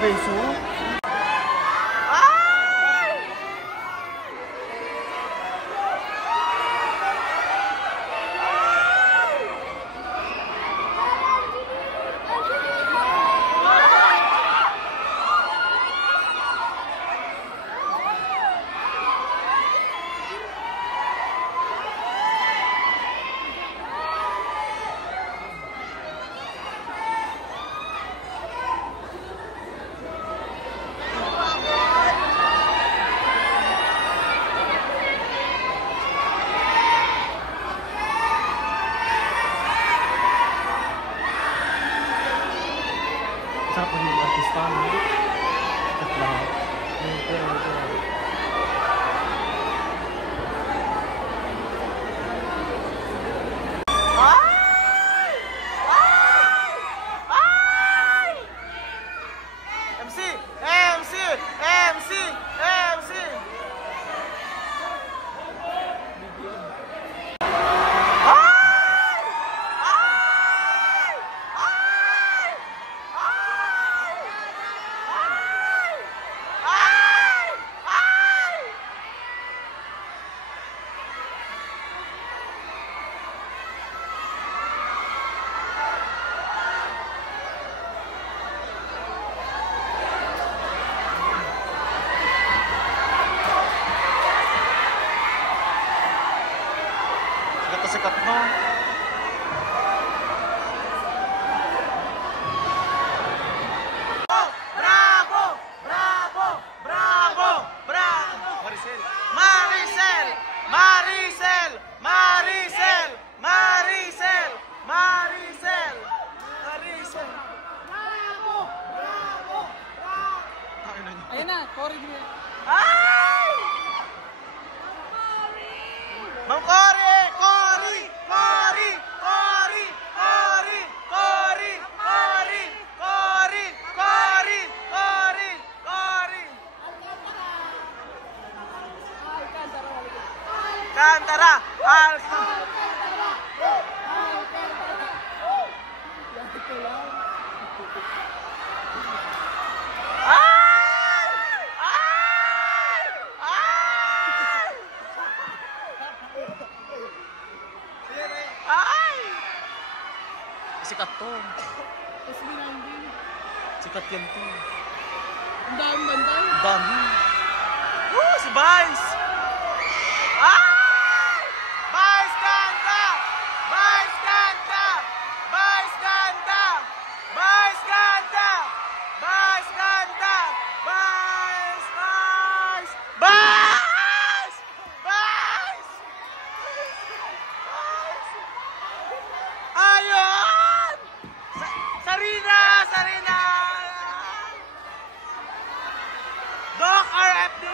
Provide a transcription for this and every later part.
beso? Sarap maging artista, no? At lahat. Ito. Ay! Ay! Ay! MC! MC! MC! MC! Sikat mo. Bravo! Bravo! Bravo! Bravo! Maricel! Maricel! Maricel! Maricel! Maricel! Maricel! Maricel! Bravo! Bravo! Ayun na, Cory. Ay! Ma'am Cory! Cory! Cory! Cory! Cory! Cory! Cory! Cory! Cory! Cory! Cory! Alcantara! Alcantara! Sikat to. Tapos binanding. Sikat yan to. Ang daming bantay. Ang dami. Woo! Si Vice! Ay! Vice ganda! Vice ganda! Vice ganda! Vice ganda! Vice ganda! Vice! Vice! Vice! Vice! Ayun! Sarina! Sarina! Doc RFD!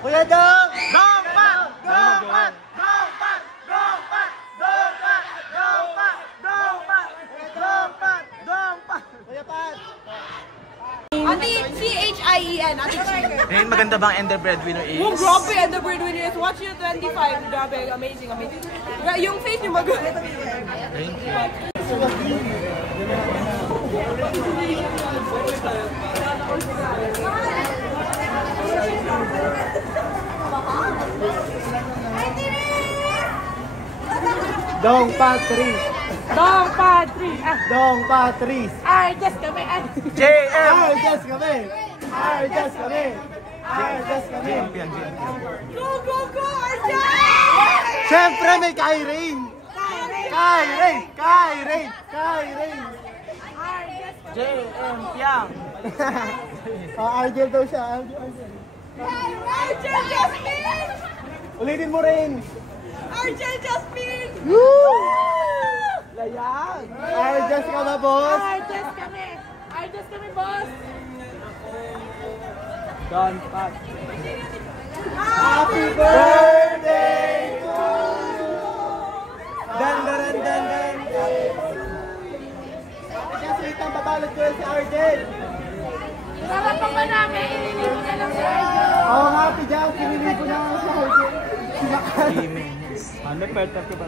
Kuya Dong! Dong Pat! Dong Pat! Dong Pat! Dong Pat! Dong Pat! Dong Pat! Dong Pat! Dong Pat! Dong Pat! Kuya Pat! Ate C-H-I-E-N. Ate Chi. Ngayon, maganda bang Ender Breadwinner is? Oh, grabe. And the breadwinner is watch you 25. Grabe. Amazing, amazing. Yung face niyo maganda. Thank you. Dong Patrice! Dong Patrick. Dong Patrice! Just kami. JM! Arjas kami! Arjas kami! Arjas kami! Go, go, go, Arjan! Siyempre may Kyrene! Kyrene! Kyrene! Kyrene! JM Piang! Argel daw siya. Arjan Jasmine! Ulitin mo rin. Arjan Jasmine! Woo! Layag! Arjas ka ba, boss? Arjas kami, boss! Don Pat. Happy birthday to you! Dan, dan, dan, dan. Just wait ang babalot ko si Argel. Sarap pa ba namin? Iniligo na lang si Arjan. Oo, happy dyan. Pinili ko na nga si Argel. Jimenez. Ano, perta ko ba?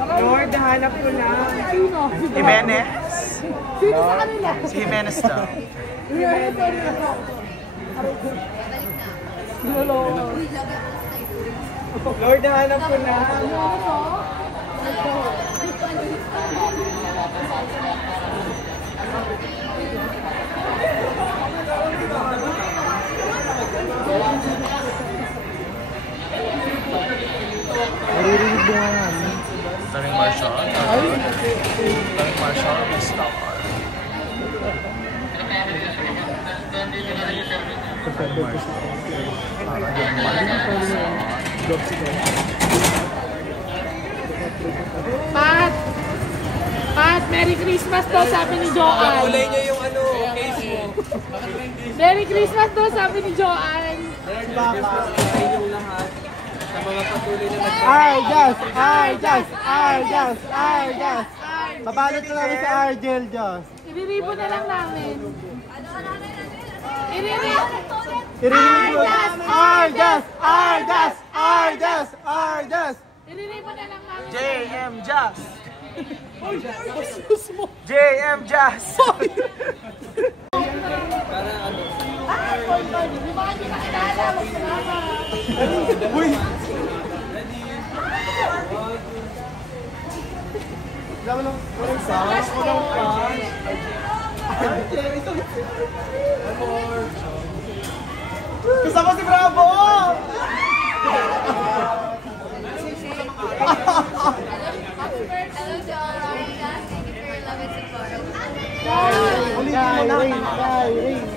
Lord, hanap ko na. Sino? Jimenez? Sino sa kanila? Si Jimenez daw. Lord, hanap ko na. Naririnig mo nga namin. Starring Marshall. Starring Marshall. Star. Pat! Pat, Merry Christmas daw sabi ni Joanne. Kulay niya yung ano, case mo. Merry Christmas daw sabi ni Joanne. Sa inyong lahat. Sa mga patuloy na Arjas! Arjas! Arjas! Arjas! Babalot na namin si Argel, Diyos. Iriribo na lang namin. Iririnig mo. Arjas! Arjas! Arjas! Arjas! Iriribo na lang namin. JM Jazz. JM Jazz. Di ba hindi nakilala? Magsalama. Uy! Walang sauce, walang pan. Kasama si Bravo! Hello, John. Thank you for your love and support.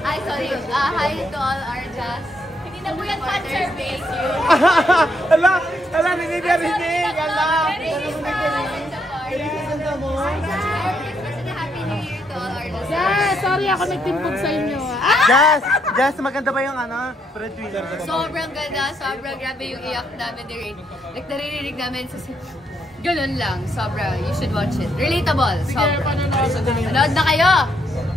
Ay, sorry. Hi to all our jazz. Hindi na po yan fan service. Ala! Ala! Nangyayarinig! Ala! Merry Christmas and support. Merry Christmas and a Happy New Year to all our jazz. Yes, sorry ako nagtimpog sa inyo. Jazz! Jazz, maganda ba yung ano? Breadwinner? Sobrang ganda. Sobrang grabe yung iyak namin ni Rain. Like, naririnig namin sa... Ganun lang. Sobra. You should watch it. Relatable. Sobra. Nanood na kayo!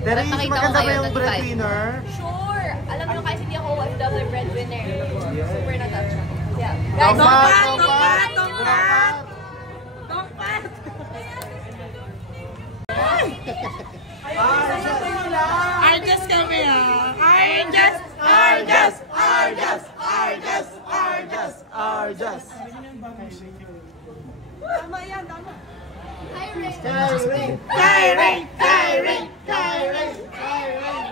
Darius, Nakita ko maganda ba kayo, yung 25. breadwinner? Sure! Alam nyo kahit hindi ako OFW breadwinner. Super na-touch ako. Yeah. Guys, Arjas kami Arjas! Arjas! Arjas! Arjas! Arjas! Arjas! Tama yan, tama. Hi, Ray. Kyrene! Kyrene! Kyrene! Kyrene!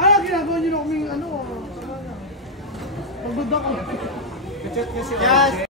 Ano ginagawa niyo na kaming ano? Pagbudak ko. Yes!